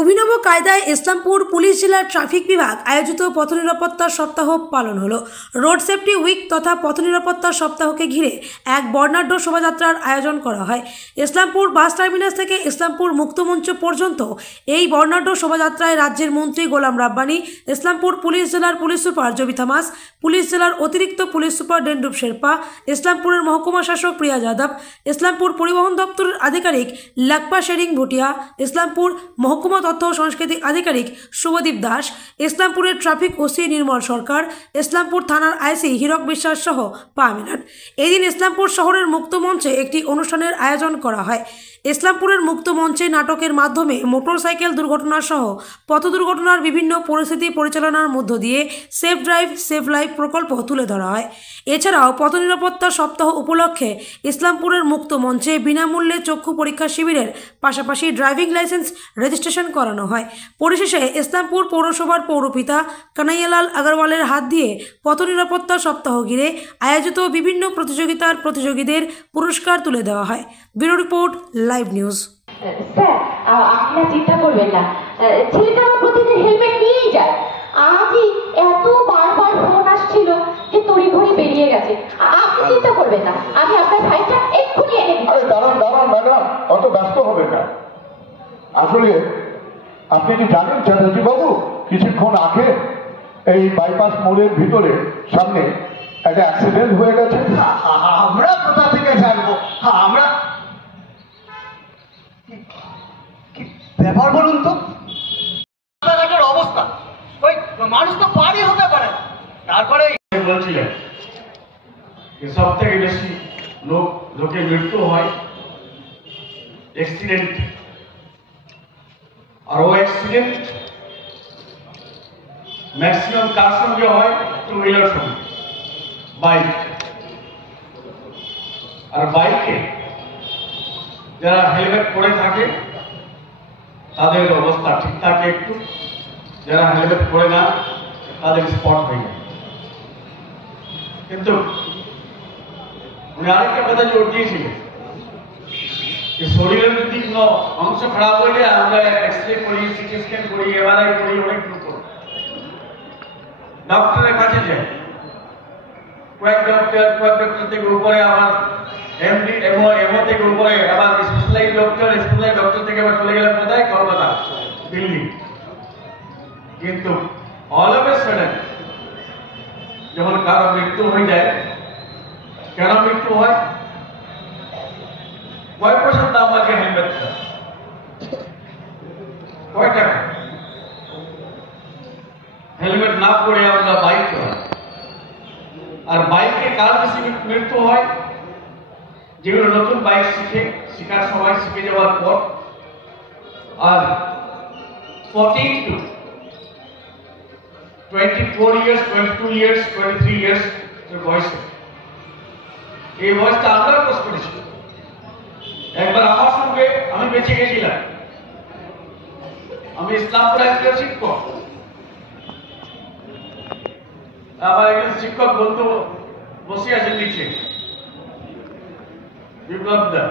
অভিনব কায়দায় ইসলামপুর পুলিশ জেলার ট্রাফিক বিভাগ আয়োজিত পথ নিরাপত্তা সপ্তাহ পালন হলো। রোড সেফটি উইক তথা পথ নিরাপত্তা সপ্তাহকে ঘিরে এক বর্ণাঢ্য শোভাযাত্রার আয়োজন করা হয়। ইসলামপুর বাস টার্মিনাস থেকে ইসলামপুর মুক্তমঞ্চ পর্যন্ত এই বর্ণাঢ্য শোভাযাত্রায় রাজ্যের মন্ত্রী গোলাম রাব্বানি, ইসলামপুর পুলিশ জেলার পুলিশ সুপার জবিতা মাস, পুলিশ জেলার অতিরিক্ত পুলিশ সুপার ডেন্ডুপ শেরপা, ইসলামপুরের মহকুমা শাসক প্রিয়া যাদব, ইসলামপুর পরিবহন দপ্তরের আধিকারিক লাকপা শেরিং ভুটিয়া, ইসলামপুর মহকুমা তথ্য ও সাংস্কৃতিক আধিকারিক শুভদীপ দাস, ইসলামপুরের ট্রাফিক ওসি নির্মল সরকার, ইসলামপুর থানার আইসি হীরক বিশ্বাস সহ পা মেলান। এদিন ইসলামপুর শহরের মুক্ত মঞ্চে একটি অনুষ্ঠানের আয়োজন করা হয়। ইসলামপুরের মুক্ত মঞ্চে নাটকের মাধ্যমে মোটরসাইকেল দুর্ঘটনা সহ পথ দুর্ঘটনার বিভিন্ন পরিস্থিতি পরিচালনার মধ্য দিয়ে সেফ ড্রাইভ সেফ লাইফ প্রকল্প তুলে ধরা হয়। এছাড়াও পথ নিরাপত্তা সপ্তাহ উপলক্ষে ইসলামপুরের মুক্ত মঞ্চে বিনামূল্যে চক্ষু পরীক্ষা শিবিরের পাশাপাশি ড্রাইভিং লাইসেন্স রেজিস্ট্রেশন করানো হয়। পরিশেষে ইসলামপুর পৌরসভার পৌরপিতা কানাইয়ালাল আগরওয়ালের হাত দিয়ে পথ নিরাপত্তা সপ্তাহ ঘিরে আয়োজিত বিভিন্ন প্রতিযোগিতার প্রতিযোগীদের পুরস্কার তুলে দেওয়া হয়। Bureau report, live news. Sir, আপনারা চিন্তা করবেন না, ছেলেটা আমার প্রতিদিন হেলমেট নিয়েই যায়। আজই এত বারবার ফোন আসছিল যে তড়িঘড়ি বেরিয়ে গেছে। আপনি চিন্তা করবেন না, আমি আপনার ফাইলটা এক্ষুনি এনে দিচ্ছি। দাঁড়ান ম্যাডাম, অত ব্যস্ত হবে না। আসলে আপনি কি জানেন চ্যাটার্জি বাবু, কিছুক্ষণ আগে এই বাইপাস মোড়ের ভিতরে সামনে একটা অ্যাক্সিডেন্ট হয়ে গেছে। আমরা কোথা থেকে জানবো? আমরা ব্যাপার বলুন তো, রাস্তাঘাটের অবস্থা, ওই মানুষ তো পারই হতে পারে। তারপরে বলছিলেন সব থেকে বেশি লোকের মৃত্যু হয় অ্যাক্সিডেন্ট, আর ও অ্যাক্সিডেন্ট ম্যাক্সিমাম কার সঙ্গে হয়? টু হুইলার সঙ্গে, বাইক। আর বাইকে যারা হেলমেট পরে থাকে তাদের অবস্থা ঠিক থাকে একটু, যারা হেলমেট পরে না তাদের স্পট হয়ে যায়। কিন্তু উনি আরেকটা কথা জোর দিয়েছিলেন যে শরীরের যদি কোনো অংশ খারাপ হয়ে যায় আমরা এক্সরে করি, সিটি স্ক্যান করি, এমআরআই করি, অনেক কিছু করি, ডক্টরের কাছে যাই। কয়েক ডক্টর থেকে উপরে আবার এমডি এমও থেকে উপরে আবার স্পেশালাইজ ডক্টর থেকে আবার চলে গেলেন কোথায়? কলকাতা, দিল্লি। কিন্তু অল অফ এ সাডেন যখন কারো মৃত্যু হয়ে যায়, কেন মৃত্যু হয়? কয় পয়সার দাম আছে হেলমেট? কয় টাকা? হেলমেট না পরে আমরা বাইক চালাই। আর বাইকে কার বেশি মৃত্যু হয়? যেগুলো নতুন বাইক শেখার সময় শিখে যাওয়ার পর, আর 14 to 24 years, 22 years, 23 years বয়সে, এই বয়সটা আমরা ক্রস করেছি। একবার আমার সঙ্গে আমি বেঁচে গেছিলাম, আমি ইসলামপুর একজন শিক্ষক, আমার একজন শিক্ষক বন্ধু বসে আছেন নিচে, বিপ্লব দা।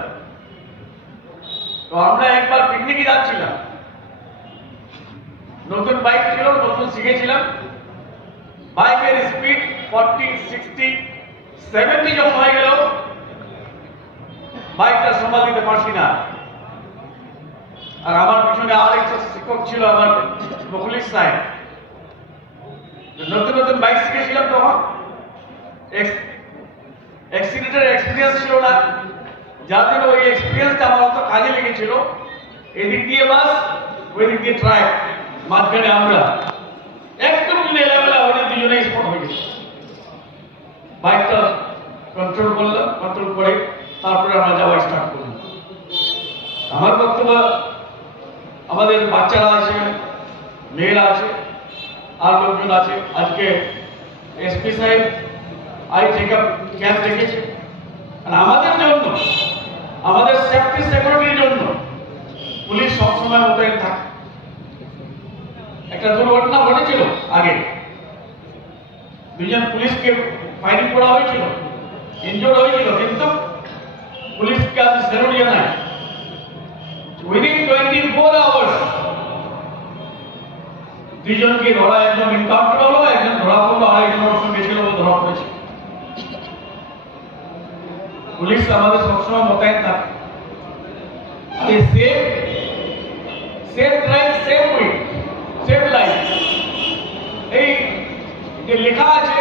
তো আমরা একবার পিকনিকে যাচ্ছিলাম, নতুন বাইক ছিল, নতুন শিখেছিলাম। বাইকের স্পিড 40, 60, 70 যখন হয়ে গেল বাইকটা সামাল দিতে পারছি না। আর আমার পিছনে আরেকটা শিক্ষক ছিল, আমার বকুলি সাহেব। নতুন নতুন বাইক শিখেছিলাম, তখন অ্যাক্সিডেন্টের এক্সপিরিয়েন্স ছিল না, যার জন্য ওই এক্সপিরিয়েন্সটা আমার অত কাজে লেগেছিল। এদিক দিয়ে বাস, ওই দিক দিয়ে ট্রাক, মাঝখানে আমরা একদম এলাবেলা হয়ে দুজনে স্পট হয়ে গেছে। বাইকটা কন্ট্রোল করলাম, কন্ট্রোল করে তারপরে আমরা যাওয়া স্টার্ট করলাম। আমার বক্তব্য, আমাদের বাচ্চারা আছে, মেয়েরা আছে, আর লোকজন আছে। আজকে এসপি সাহেব আই চেকআপ ক্যাম্প রেখেছে। আর আমাদের জন্য, আমাদের সেফটি সিকিউরিটির জন্য পুলিশ সবসময় মোতায়েন থাকে। একটা দুর্ঘটনা ঘটেছিল আগে, দুজন পুলিশকে ফাইরিং করা হয়েছিল, ইনজোর্ড হয়েছিল, কিন্তু পুলিশকে আজ সেলুট জানায়। উইদিন 24 hours দুজনকে ধরা, একজন এনকাউন্টার হলো, একজন ধরা পড়লো, আরেকজন ওর সঙ্গে ছিল, ধরা পড়েছে। পুলিশ আমাদের সবসময় মোতায়েন থাকে। Save life, save week, save life, এই যে লেখা আছে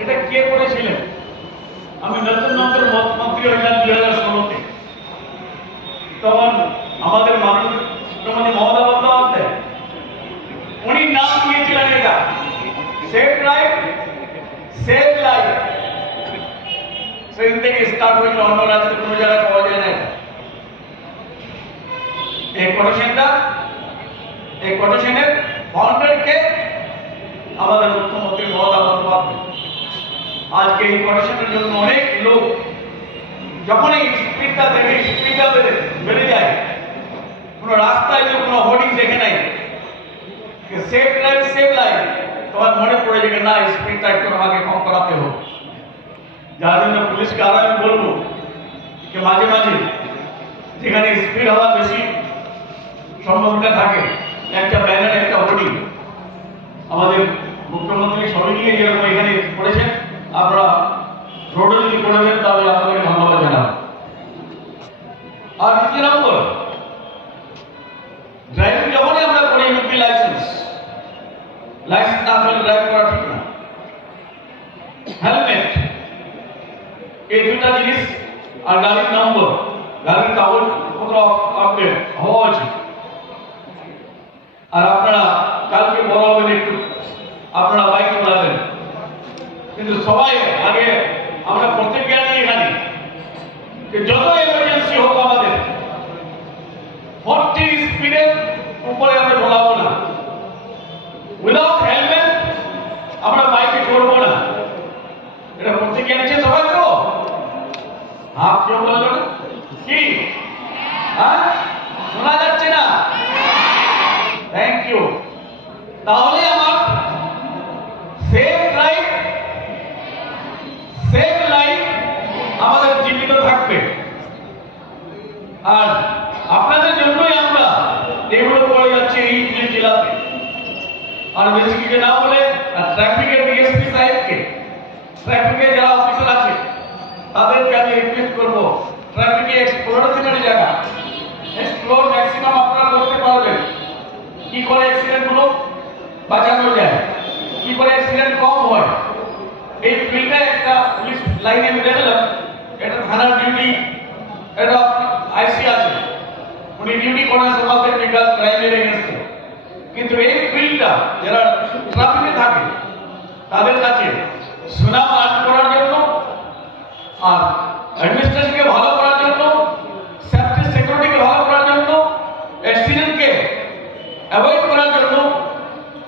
এটা কে করেছিলেন? আমি নতুন মন্ত্রী হইলাম 2016-তে। তখন আমাদের মাননীয় মুখ্যমন্ত্রী মমতা বন্দ্যোপাধ্যায় উনি নাম দিয়েছিলেন এটা সেভ লাইফ, সেভ লাইফ। সেদিন থেকে স্টার্ট হয়েছিল, অন্য রাজ্যে কোনো জায়গায় পাওয়া যায় না। এই কোটেশনের ফাউন্ডার কে? আমাদের মুখ্যমন্ত্রী মমতা বন্দ্যোপাধ্যায়। আজকে এই কোটেশনের জন্য অনেক লোক যখন এই স্পিডটা দেখে, স্পিডটা বেড়ে যায়, কোনো রাস্তায় যদি কোনো হোর্ডিং দেখে নাই সেভ লাইফ, সেভ লাইফ, তোমার মনে পড়ে যাবে না স্পিডটা একটু আমাকে কম করাতে হোক। যার জন্য পুলিশকে আরো আমি বলবো যে মাঝে মাঝে যেখানে স্পিড হওয়ার বেশি সম্ভাবনা থাকে, একটা ব্যানার, একটা হোর্ডিং আমাদের মুখ্যমন্ত্রী সবাই নিয়ে যেরকম এখানে করেছেন, আপনারা রোডে যদি করে দেন তাহলে আপনাদেরকে ধন্যবাদ জানাবো। আর দ্বিতীয় নম্বর, ড্রাইভিং যখনই আমরা করি ইউপি লাইসেন্স না হলে ড্রাইভ করা ঠিক না। হেলমেট, এই দুটা জিনিস, আর গাড়ির নম্বর, গাড়ির কাগজপত্র আপডেট হওয়া উচিত। আর আপনারা কালকে বড় হবেন, একটু আপনারা বাইক চালাবেন, কিন্তু সবাই আগে আমরা প্রতিজ্ঞা নিই এখানে যে যত এমার্জেন্সি হোক আমাদের 40 স্পিডের উপরে আমরা চলাবো না। উইদাউট হেলমেট আমরা বাইকে চড়বো না। এটা প্রতিজ্ঞা নিচ্ছে সবাই। তো হাত কেউ বললো না কি? শোনা যাচ্ছে না? Thank you. তাহলে আমার সেভ লাইফ, সেভ লাইফ আমাদের জীবিত থাকবে। আর আপনাদের জন্যই আমরা এগুলো করে যাচ্ছি এই জেলাতে। আর বেশি কিছু না বলে ট্রাফিকের ডিএসপি সাহেবকে, ট্রাফিকের যারা অফিসার আছে তাদেরকে আমি রিকোয়েস্ট করবো, ট্রাফিকে এক্সপ্লোরেশনের জায়গা, এক্সপ্লোর ম্যাক্সিমাম আপনারা করতে পারবেন। কি করে অ্যাক্সিডেন্ট গুলো বাঁচানো যায়, কি করে অ্যাক্সিডেন্ট কম হয়, এই ফিল্ডে একটা পুলিশ লাইনে আমি দেখলাম, এটা থানার ডিউটি, এটা আইসি আছে, উনি ডিউটি করেন সকাল থেকে বিকাল ক্রাইমের এগেন্স্টে। কিন্তু এই ফিল্ডটা যারা ট্রাফিকে থাকে তাদের কাছে সুনাম আর্ন করার জন্য, আর অ্যাডমিনিস্ট্রেশনকে ভালো করার জন্য, সেফটি সিকিউরিটিকে ভালো করার জন্য, অ্যাক্সিডেন্টকে অ্যাভয়েড করার জন্য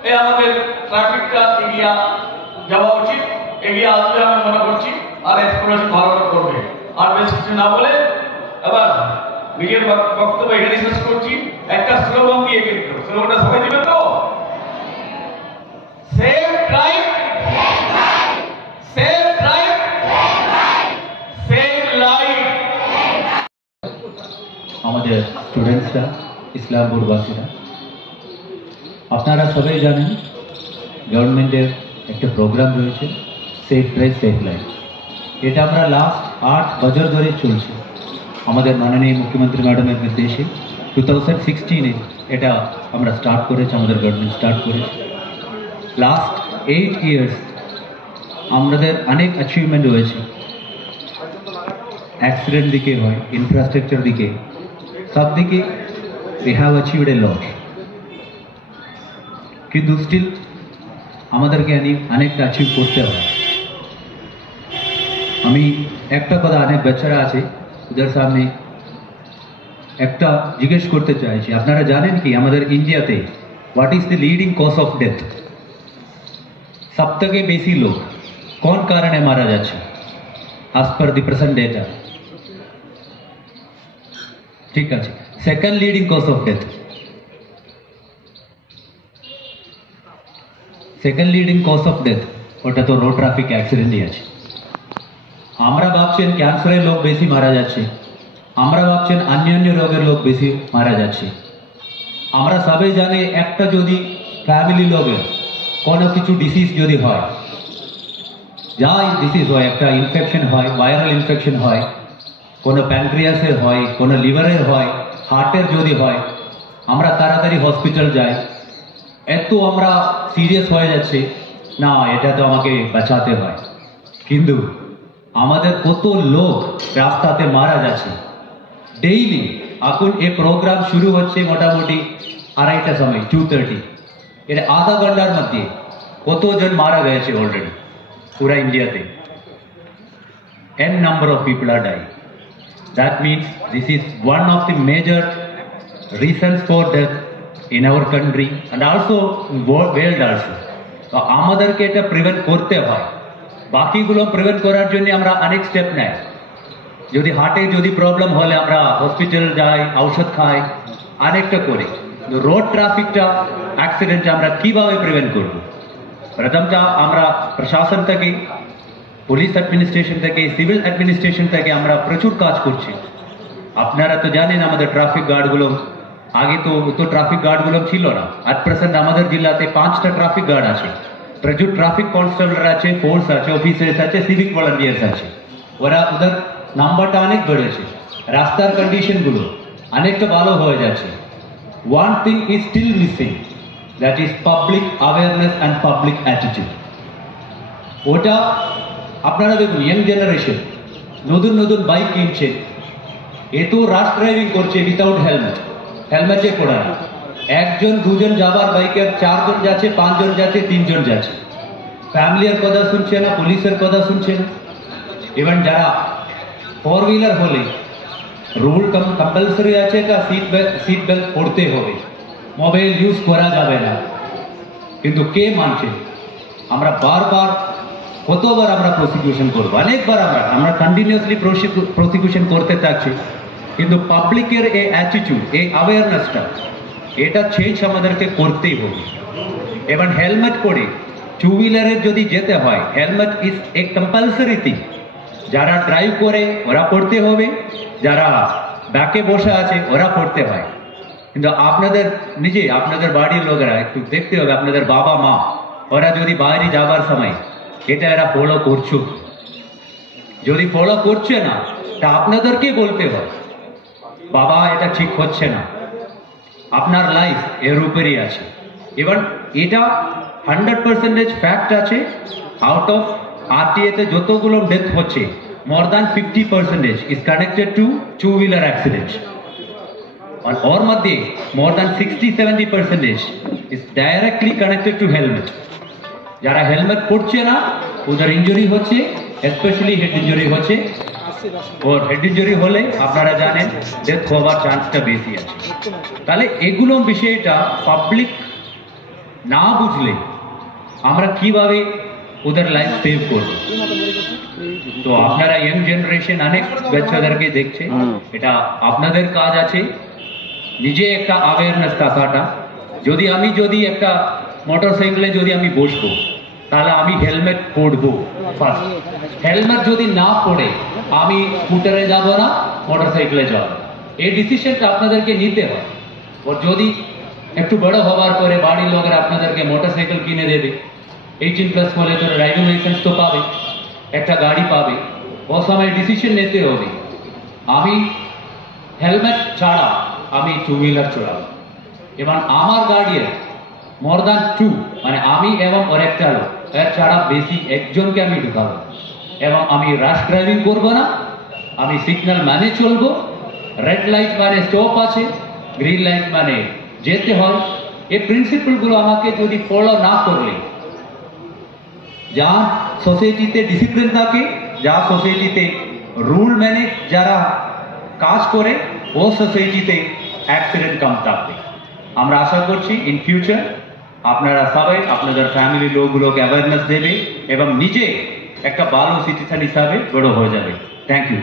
এই আমাদের ট্রাফিকটা এগিয়ে যাওয়া উচিত। এগিয়ে আসলে আমি মনে করছি আর এক্সপ্লোরেশন ভালো করবে। আর বেশ কিছু না বলে এবার নিজের বক্তব্য এখানে শেষ করছি। একটা স্লোগান দিয়ে, কিন্তু স্লোগানটা সবাই দিবে তো? Save drive, save drive, save life. আমাদের স্টুডেন্টসরা, ইসলামপুরবাসীরা, আপনারা সবাই জানেন গভর্নমেন্টের একটা প্রোগ্রাম রয়েছে সেফ ড্রাইভ, সেফ লাইফ। এটা আমরা লাস্ট 8 বছর ধরে চলছে। আমাদের মাননীয় মুখ্যমন্ত্রী ম্যাডামের নির্দেশে 2016-এ এটা আমরা স্টার্ট করেছি, আমাদের গভর্নমেন্ট স্টার্ট করেছে। লাস্ট 8 ইয়ার্স আমাদের অনেক অ্যাচিভমেন্ট হয়েছে। অ্যাক্সিডেন্ট দিকে হয়, ইনফ্রাস্ট্রাকচার দিকে, সব দিকে we have achieved a lot. কিন্তু স্টিল আমাদেরকে অনেকটা অ্যাচিভ করতে হবে। আমি একটা কথা, অনেক বাচ্চারা আছে ওদের সামনে একটা জিজ্ঞেস করতে চাইছি, আপনারা জানেন কি আমাদের ইন্ডিয়াতে what is the leading cause of death? সব থেকে বেশি লোক কোন কারণে মারা যাচ্ছে as per the present data? ঠিক আছে, second leading cause of death, second leading cause of death ওটা তো রোড ট্রাফিক অ্যাক্সিডেন্টই আছে। আমরা ভাবছেন ক্যান্সারের লোক বেশি মারা যাচ্ছে, আমরা ভাবছেন অন্যান্য রোগের লোক বেশি মারা যাচ্ছে। আমরা সবাই জানি একটা যদি ফ্যামিলি লোকের কোনো কিছু ডিসিজ যদি হয়, যাই ডিসিজ হয়, একটা ইনফেকশন হয়, ভাইরাল ইনফেকশন হয়, কোনো প্যানক্রিয়াসের হয়, কোনো লিভারের হয়, হার্টের যদি হয়, আমরা তাড়াতাড়ি হসপিটাল যাই। এত আমরা সিরিয়াস হয়ে যাচ্ছি, না এটা তো আমাকে বাঁচাতে হয়, কিন্তু আমাদের কত লোক রাস্তাতে মারা যাচ্ছে ডেইলি। এখন এই প্রোগ্রাম শুরু হচ্ছে মোটামুটি 2:30টার সময়, 2:30, এর আধা ঘন্টার মধ্যে কতজন মারা গেছে অলরেডি পুরা ইন্ডিয়াতে। n number of people are dying. That means this is one of the major reasons for death in our country and also world also. তো আমাদেরকে এটা প্রিভেন্ট করতে হয়। বাকিগুলো প্রিভেন্ট করার জন্য আমরা অনেক স্টেপ নেই। যদি হার্টে যদি প্রবলেম হলে আমরা হসপিটাল যাই, ঔষধ খাই, অনেকটা করি। রোড ট্রাফিকটা অ্যাক্সিডেন্ট আমরা কিভাবে প্রিভেন্ট করব? প্রথমটা আমরা প্রশাসন থেকে, পুলিশ অ্যাডমিনিস্ট্রেশন থেকে, সিভিল অ্যাডমিনিস্ট্রেশন থেকে আমরা প্রচুর কাজ করছি। আপনারা তো জানেন আমাদের ট্রাফিক গার্ডগুলো, আগে তো ট্রাফিক গার্ডগুলো ছিল না। আজ প্রেজেন্ট আমাদের জেলাতে 5টা ট্রাফিক গার্ড আছে, প্রচুর ট্রাফিক কনস্টেবল আছে, ফোর্স আছে, অফিসার্স আছে, সিভিক ভলান্টিয়ার্স আছে। ওদের নাম্বারটা অনেক বেড়েছে, রাস্তার কন্ডিশনগুলো অনেকটা ভালো হয়ে যাচ্ছে। One thing is still missing, that is public awareness and public attitude. ওটা আপনারা দেখুন, ইয়াং জেনারেশন নতুন নতুন বাইক কিনছে, এ তো রাশ ড্রাইভিং করছে উইথাউট হেলমেট, হেলমেটে পড়ে না। 1 জন 2 জন যাবার বাইকে 4 জন যাচ্ছে, 5 জন যাচ্ছে, 3 জন যাচ্ছে। ফ্যামিলির কথা শুনছে না, পুলিশের কথা শুনছে না। ইভেন যারা 4 হুইলার হলে রুল কম্পালসারি আছে, সিট বেল্ট পড়তে হবে, মোবাইল ইউজ করা যাবে না, কিন্তু কে মানছে? আমরা বারবার কতবার আমরা প্রসিকিউশন করবো, অনেকবার আমরা কন্টিনিউসলি প্রসিকিউশন করতে থাকছি, কিন্তু পাবলিকের এই অ্যাটিটিউড, এই অ্যাওয়ারনেসটা, এটা চেঞ্জ আমাদেরকে করতেই হবে। এবার হেলমেট পরে 2 হুইলারের যদি যেতে হয়, helmet is a compulsory thing. যারা ড্রাইভ করে ওরা পড়তে হবে, যারা ব্যাকে বসে আছে ওরা পড়তে হয়। কিন্তু আপনাদের নিজে, আপনাদের বাড়ির লোকেরা একটু দেখতে হবে, আপনাদের বাবা মা ওরা যদি বাইরে যাবার সময় এটা এরা ফলো করছো, যদি ফলো করছে না তা আপনাদেরকে বলতে হয়, বাবা এটা ঠিক হচ্ছে না, আপনার লাইফ এর উপরই আছে। এবার এটা 100% ফ্যাক্ট আছে, আউট অফ RTA তে যতগুলো ডেথ হচ্ছে, more than 50% is connected to 2-wheeler accidents. And ওর মধ্যে more than 60-70% is directly connected to helmet. যারা হেলমেট পরছে না ওদের ইনজুরি হচ্ছে, স্পেশালি হেড ইনজুরি হচ্ছে। ওর হেড ইনজুরি হলে আপনারা জানেন ডেথ হওয়ার চান্সটা বেশি আছে। তাহলে এগুলো বিষয়টা পাবলিক না বুঝলে আমরা কিভাবে ওদের লাইফ সেভ করব? তো আপনারা ইয়াং জেনারেশন অনেক বাচ্চাদেরকে দেখছে, এটা আপনাদের কাজ আছে নিজে একটা অ্যাওয়ারনেস থাকাটা। যদি একটা মোটরসাইকেলে যদি আমি বসবো, তাহলে আমি হেলমেট পরবো ফার্স্ট। হেলমেট যদি না পরে আমি স্কুটারে যাব না, মোটরসাইকেলে যাব। এই ডিসিশনটা আপনাদেরকে নিতে হয়। ওর যদি একটু বড় হওয়ার পরে বাড়ির লোকেরা আপনাদেরকে মোটরসাইকেল কিনে দেবে, 18+ হলে তো ড্রাইভিং লাইসেন্স তো পাবে, একটা গাড়ি পাবে, ও সময় ডিসিশন নিতে হবে আমি হেলমেট ছাড়া আমি 2 হুইলার চালাবো। এবং আমার গাড়ির মোর দ্যান 2, মানে আমি এবং আরেকটা লোক, এর ছাড়া বেশি একজনকে আমি ঢুকাবো। এবং আমি রাশ ড্রাইভিং করবো না, আমি সিগন্যাল মানে চলবো, রেড লাইট মানে স্টপ আছে, গ্রিন লাইট মানে যেতে হয়। এই প্রিন্সিপলগুলো আমাকে যদি ফলো না করলে, যা সোসাইটিতে ডিসিপ্লিন থাকে, যা সোসাইটিতে রুল মেনে যারা কাজ করে, ও সোসাইটিতে অ্যাক্সিডেন্ট কম থাকবে। আমরা আশা করছি ইন ফিউচার আপনারা সবাই আপনাদের ফ্যামিলি লোকগুলোকে অ্যাওয়ারনেস দেবে এবং নিজে একটা ভালো সিটিজেন হিসাবে বড় হয়ে যাবে। Thank you.